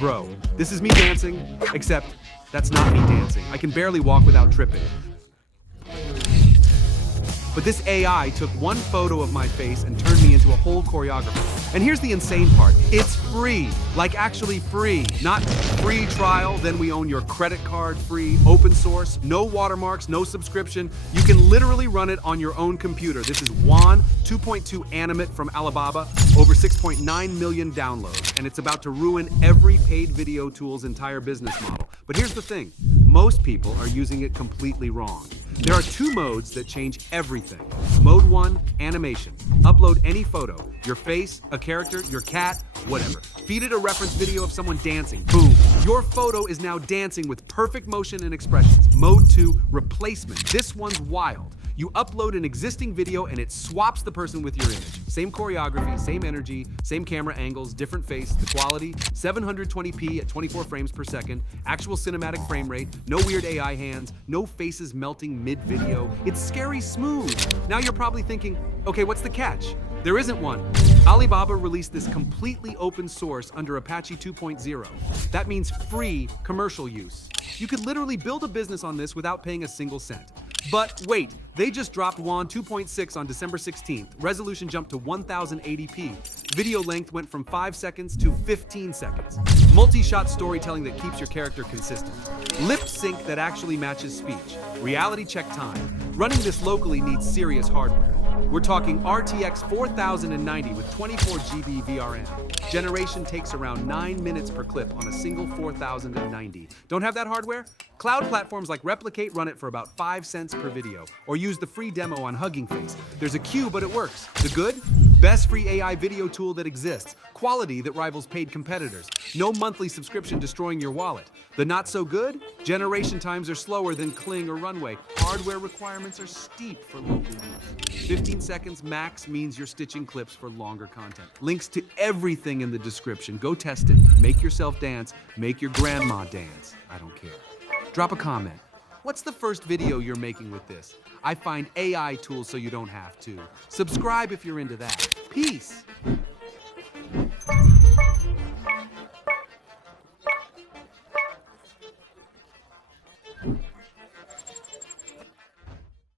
Bro, this is me dancing, except that's not me dancing. I can barely walk without tripping. But this AI took one photo of my face and turned me into a whole choreographer. And here's the insane part. It's free. Like actually free. Not free trial, then we own your credit card free, open source, no watermarks, no subscription. You can literally run it on your own computer. This is WAN 2.2 Animate from Alibaba, over 6.9 million downloads. And it's about to ruin every paid video tool's entire business model. But here's the thing. Most people are using it completely wrong. There are two modes that change everything. Mode 1, animation. Upload any photo, your face, a character, your cat, whatever. Feed it a reference video of someone dancing. Boom. Your photo is now dancing with perfect motion and expressions. Mode 2, replacement. This one's wild. You upload an existing video and it swaps the person with your image. Same choreography, same energy, same camera angles, different face, the quality, 720p at 24 frames per second, actual cinematic frame rate, no weird AI hands, no faces melting mid-video. It's scary smooth. Now you're probably thinking, okay, what's the catch? There isn't one. Alibaba released this completely open source under Apache 2.0. That means free commercial use. You could literally build a business on this without paying a single cent. But wait, they just dropped WAN 2.6 on December 16th. Resolution jumped to 1080p. Video length went from 5 seconds to 15 seconds. Multi-shot storytelling that keeps your character consistent. Lip sync that actually matches speech. Reality check time. Running this locally needs serious hardware. We're talking RTX 4090 with 24 GB VRM. Generation takes around 9 minutes per clip on a single 4090. Don't have that hardware? Cloud platforms like Replicate run it for about 5 cents per video, or use the free demo on Hugging Face. There's a queue, but it works. The good? Best free AI video tool that exists. Quality that rivals paid competitors. No monthly subscription destroying your wallet. The not so good? Generation times are slower than Kling or Runway. Hardware requirements are steep for local use. 15 seconds max means you're stitching clips for longer content. Links to everything in the description. Go test it. Make yourself dance. Make your grandma dance. I don't care. Drop a comment. What's the first video you're making with this? I find AI tools so you don't have to. Subscribe if you're into that. Peace.